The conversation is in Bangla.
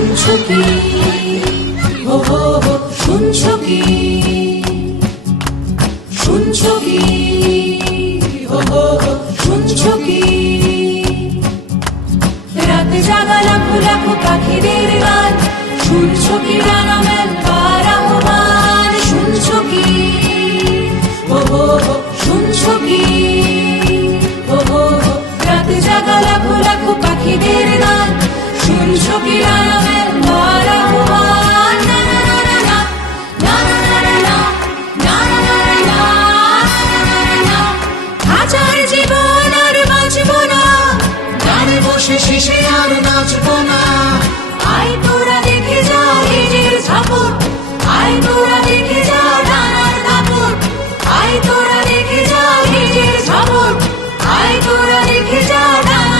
শুনছো কি, হো হো হো, শুনছো কি, শুনছো কি, হো হো হো, শুনছো কি? রাতে জাগা লাখো লাখো পাখিদের গান, শুনছো কি ডানা মেলবার আহ্বান? শুনছো কি, হো হো হো, শুনছো কি, হো হো হো, রাতে জাগা লাখো লাখো পাখিদের গান, শুনছো কি ডানা মেলবার আহ্বান? না না না না না না না না না না না না, হাজার জীবন আর বাঁচবো না, গানে বসে শেষে আর নাচবো না।